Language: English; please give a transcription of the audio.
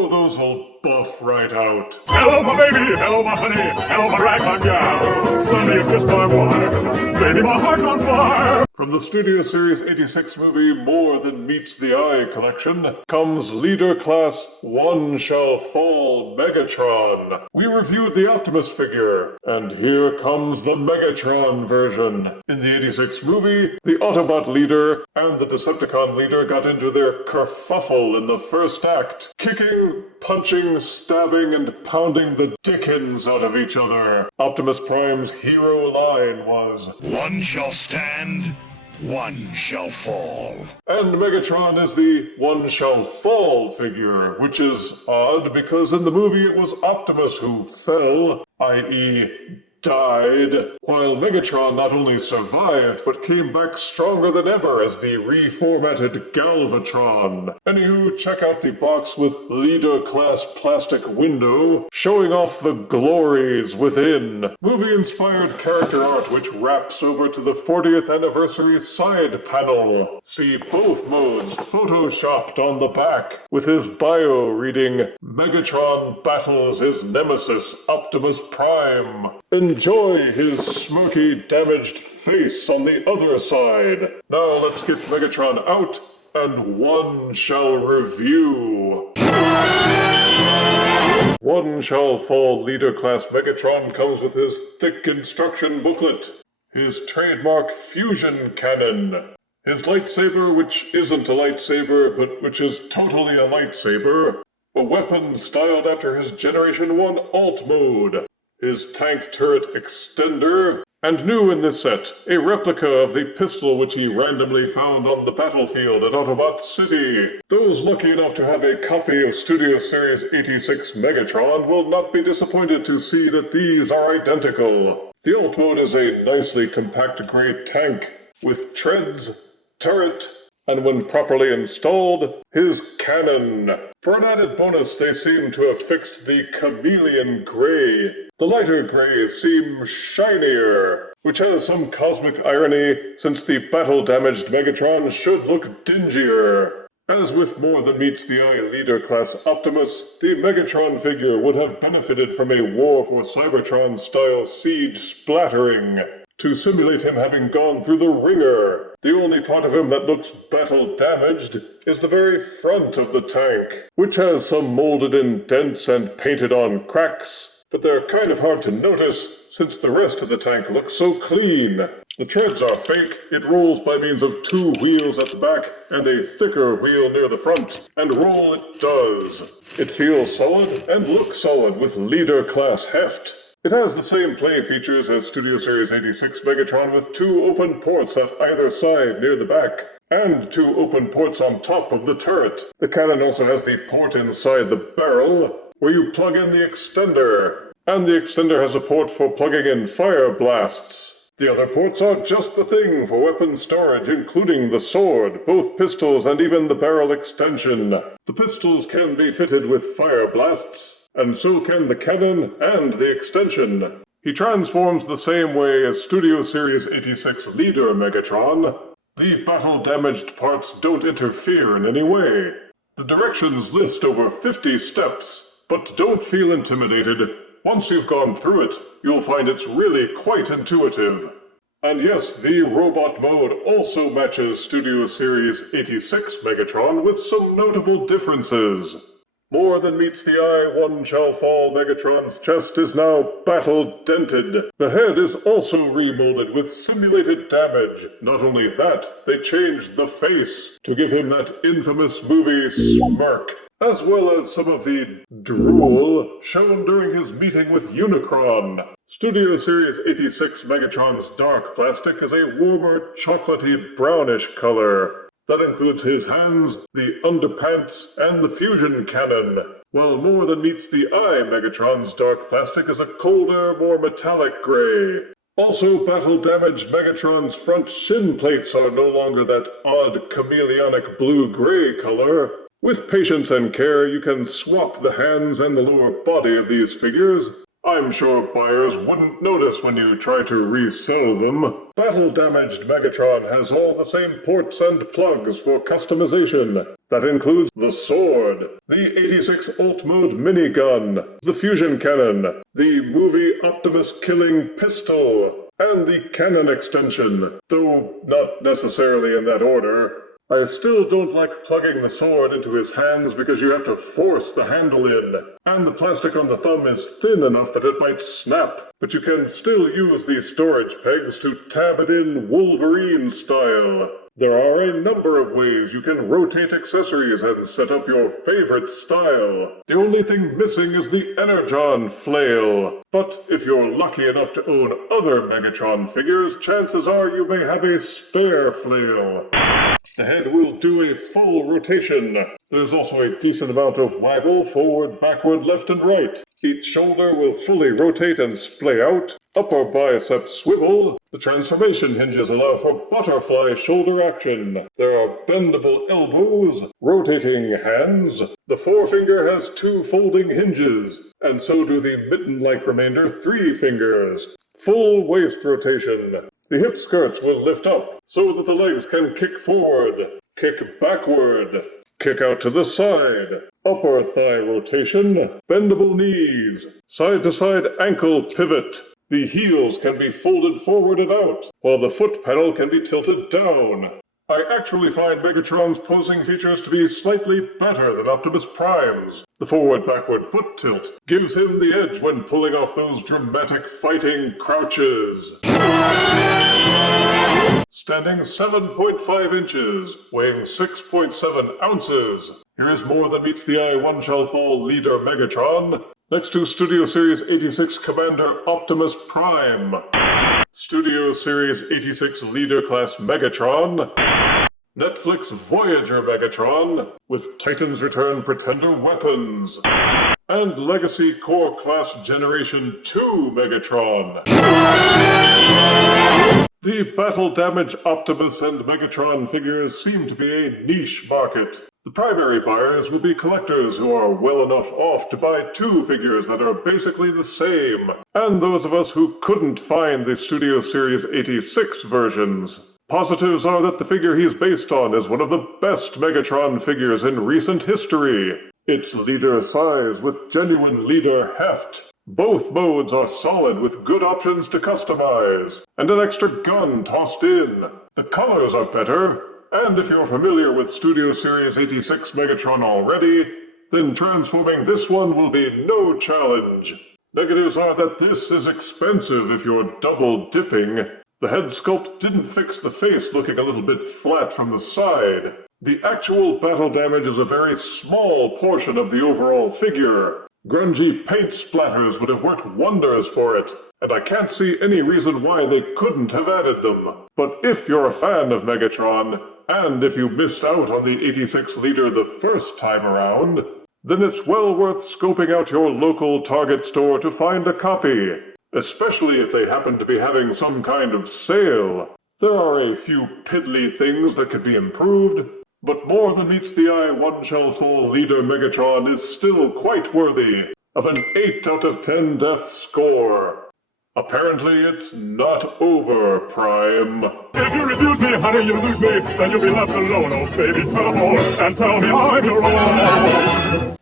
Oh, those will buff right out. Hello, my baby! Hello, my honey! Hello, my ragtime gal! Suddenly you kissed my wife! Baby, my heart's on fire! From the Studio Series 86 movie More Than Meets the Eye collection comes Leader Class 1 Shall Fall Megatron. We reviewed the Optimus figure, and here comes the Megatron version. In the 86 movie, the Autobot leader and the Decepticon leader got into their kerfuffle in the first act, kicking, punching, stabbing, and pounding the dickens out of each other. Optimus Prime's hero line was, "One shall stand, one shall fall." And Megatron is the One Shall Fall figure, which is odd because in the movie it was Optimus who fell, i.e. died, while Megatron not only survived, but came back stronger than ever as the reformatted Galvatron. Anywho, check out the box with Leader-class plastic window, showing off the glories within. Movie-inspired character art which wraps over to the 40th anniversary side panel. See both modes photoshopped on the back, with his bio reading, "Megatron battles his nemesis, Optimus Prime." Enjoy his smirky, damaged face on the other side. Now let's get Megatron out, and one shall review. One Shall Fall Leader Class Megatron comes with his thick instruction booklet, his trademark fusion cannon, his lightsaber which isn't a lightsaber but which is totally a lightsaber, a weapon styled after his Generation 1 alt mode, his tank turret extender, and new in this set, a replica of the pistol which he randomly found on the battlefield at Autobot City. Those lucky enough to have a copy of Studio Series 86 Megatron will not be disappointed to see that these are identical. The alt mode is a nicely compact gray tank with treads, turret, and when properly installed, his cannon. For an added bonus, they seem to have fixed the chameleon gray. The lighter grays seem shinier, which has some cosmic irony since the battle-damaged Megatron should look dingier. As with More Than Meets the Eye Leader Class Optimus, the Megatron figure would have benefited from a War for Cybertron-style siege splattering to simulate him having gone through the ringer. The only part of him that looks battle-damaged is the very front of the tank, which has some molded-in dents and painted-on cracks, but they're kind of hard to notice since the rest of the tank looks so clean. The treads are fake. It rolls by means of two wheels at the back and a thicker wheel near the front, and roll it does. It feels solid and looks solid with leader-class heft. It has the same play features as Studio Series 86 Megatron with two open ports at either side near the back, and two open ports on top of the turret. The cannon also has the port inside the barrel, where you plug in the extender, and the extender has a port for plugging in fire blasts. The other ports are just the thing for weapon storage, including the sword, both pistols, and even the barrel extension. The pistols can be fitted with fire blasts, and so can the cannon and the extension. He transforms the same way as Studio Series 86 Leader Megatron. The battle-damaged parts don't interfere in any way. The directions list over 50 steps, but don't feel intimidated. Once you've gone through it, you'll find it's really quite intuitive. And yes, the robot mode also matches Studio Series 86 Megatron with some notable differences. More Than Meets the Eye One Shall Fall Megatron's chest is now battle-dented. The head is also remolded with simulated damage. Not only that, they changed the face to give him that infamous movie smirk, as well as some of the drool shown during his meeting with Unicron. Studio Series 86 Megatron's dark plastic is a warmer, chocolatey brownish color. That includes his hands, the underpants, and the fusion cannon, while More Than Meets the Eye Megatron's dark plastic is a colder, more metallic gray. Also battle-damaged Megatron's front shin plates are no longer that odd chameleonic blue-gray color. With patience and care, you can swap the hands and the lower body of these figures. I'm sure buyers wouldn't notice when you try to resell them. Battle-damaged Megatron has all the same ports and plugs for customization. That includes the sword, the 86 Alt Mode minigun, the fusion cannon, the movie Optimus killing pistol, and the cannon extension, though not necessarily in that order. I still don't like plugging the sword into his hands because you have to force the handle in, and the plastic on the thumb is thin enough that it might snap, but you can still use these storage pegs to tab it in Wolverine style. There are a number of ways you can rotate accessories and set up your favorite style. The only thing missing is the Energon flail. But if you're lucky enough to own other Megatron figures, chances are you may have a spare flail. The head will do a full rotation. There's also a decent amount of waggle forward, backward, left, and right. Each shoulder will fully rotate and splay out. Upper bicep swivel. The transformation hinges allow for butterfly shoulder action. There are bendable elbows, rotating hands. The forefinger has 2 folding hinges, and so do the mitten-like remainder 3 fingers. Full waist rotation. The hip skirts will lift up so that the legs can kick forward, kick backward, kick out to the side, upper thigh rotation, bendable knees, side-to-side ankle pivot. The heels can be folded forward and out, while the foot pedal can be tilted down. I actually find Megatron's posing features to be slightly better than Optimus Prime's. The forward-backward foot tilt gives him the edge when pulling off those dramatic fighting crouches. Standing 7.5 inches, weighing 6.7 ounces. Here is more than meets the eye one Shall Fall Leader Megatron, next to Studio Series 86 Commander Optimus Prime, Studio Series 86 Leader Class Megatron, Netflix Voyager Megatron, with Titan's Return Pretender weapons, and Legacy Core Class Generation 2 Megatron. The battle-damaged Optimus and Megatron figures seem to be a niche market. The primary buyers will be collectors who are well enough off to buy 2 figures that are basically the same, and those of us who couldn't find the Studio Series 86 versions. Positives are that the figure he's based on is one of the best Megatron figures in recent history. It's leader size with genuine leader heft. Both modes are solid with good options to customize, and an extra gun tossed in. The colors are better, and if you're familiar with Studio Series 86 Megatron already, then transforming this one will be no challenge. Negatives are that this is expensive if you're double dipping. The head sculpt didn't fix the face looking a little bit flat from the side. The actual battle damage is a very small portion of the overall figure. Grungy paint splatters would have worked wonders for it, and I can't see any reason why they couldn't have added them. But if you're a fan of Megatron, and if you missed out on the 86 leader the first time around, then it's well worth scoping out your local Target store to find a copy, especially if they happen to be having some kind of sale. There are a few piddly things that could be improved, but more than meets the eye one Shall Fall Leader Megatron is still quite worthy of an 8 out of 10 death score. Apparently it's not over, Prime. If you refuse me, honey, you lose me, then you'll be left alone, oh baby, tell them all, and tell me I'm your own.